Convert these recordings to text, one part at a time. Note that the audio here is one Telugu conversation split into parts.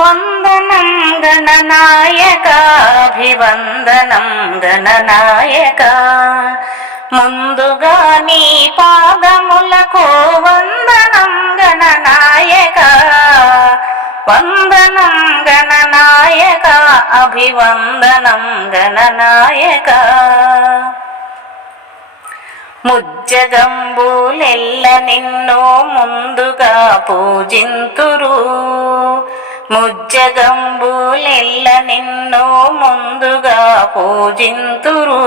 వందనం గణనాయకాభివందనం గణనాయక. ముందుగా నీ పాదములకు వందనం గణనాయక. వందనం గణనాయక అభివందనం గణనాయక. ముజ్జగంబులెల్ల నిన్ను ముందుగా పూజింతురు. ముజ్జగంబులెల్ల నిన్ను ముందుగా పూజింతురు.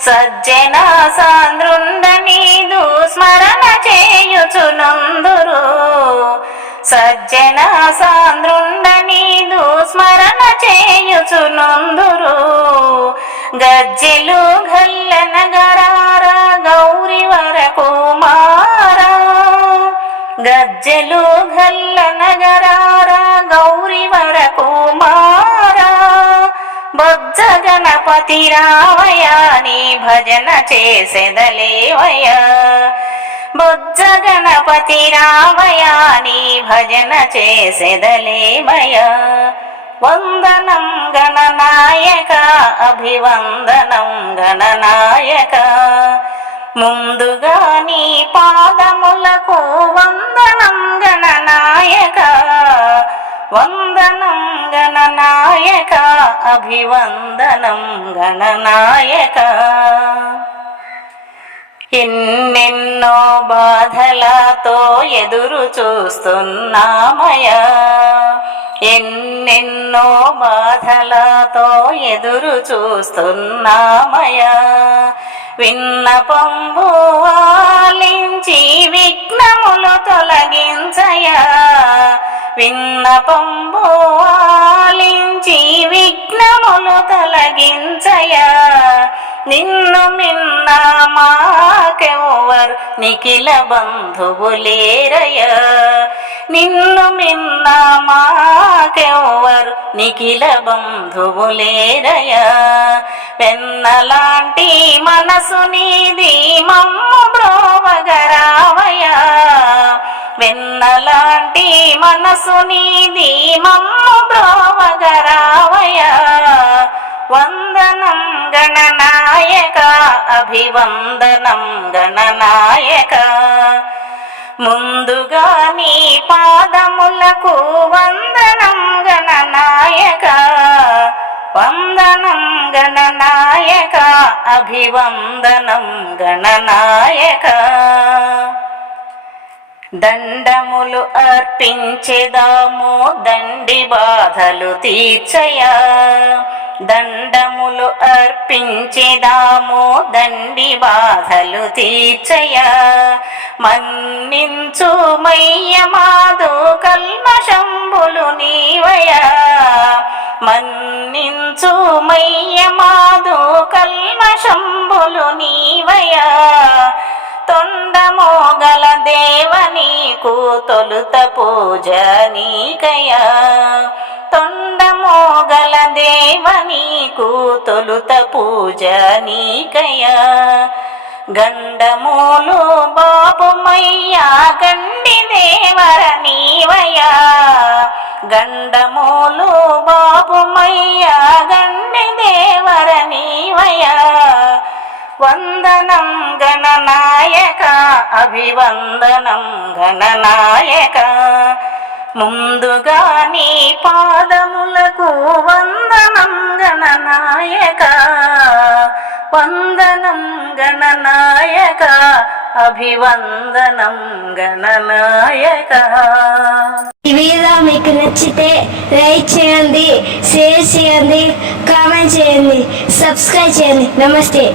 సజ్జన సాంద్రుండ నీదు స్మరణ చేయుచునందురు. సజ్జన సాంద్రుండ నీదు స్మరణ చేయుచునందురు. గజ్జెలు గల్లన గజ్జెలు గల్ల నగరారా గౌరి వరకు మారా బొజ్జ గణపతి రావయా నీ భజన చేసెదలేవయా బొజ్జ గణపతి రావయా నీ భజన చేసెదలేవయా వందనం గణనాయక అభివందనం గణనాయక ముందుగా నీ పాదములకు వందనం గణనాయక వందనం గణనాయక అభివందనం గణనాయక ఎన్నెన్నో బాధలతో ఎదురు చూస్తున్నామయా ఎన్నెన్నో బాధలతో ఎదురు చూస్తున్నామయా విన్నపంబు ఆలించి విఘ్నములు తొలగించయా విన్నపంబు ఆలించి విఘ్నములు తొలగించయా నిన్ను మిన్న మాకెవరు నిఖిల బంధువులేరయ నిన్ను మిన్న మాకెవ్వరు నిఖిల బంధువులేరయ వెన్నలాంటి మనసు నీది మమ్ము బ్రోవగరావయ వెన్నలాంటి మనసు నీది మమ్ము బ్రోవగరావయ వందనం గణనాయక అభివందనం గణనాయక ముందుగా నీ పాదములకు వందనం గణనాయక వందనం గణనాయక అభివందనం గణనాయక దండములు అర్పించెదాము దండి బాధలు తీర్చయా. దండములు అర్పించెదాము దండి బాధలు తీర్చయా. మన్నించు మయ్య మాదు కల్మషంబులు నీవయా. మన్నించు మయ్య మాదు కల్మషంబులు నీవయా. తొండమోగల దేవనీకు తొలుత పూజ నీకయా. తొండమోగల దేవనీకు తొలుత పూజ నీకయా. గండమూలు బాబుమయ్యా గండి దేవర నీవయా. గండమూలు బాబుమయ్యా గండి అభివందనం గణనాయక అభివందనం గణనాయక ముందుగా నీ పాదములకు వందనం గణనాయక వందనం గణనాయక అభివందనం గణనాయక ఈ వీడియో మీకు నచ్చితే లైక్ చేయండి షేర్ చేయండి కామెంట్ చేయండి సబ్స్క్రైబ్ చేయండి. నమస్తే.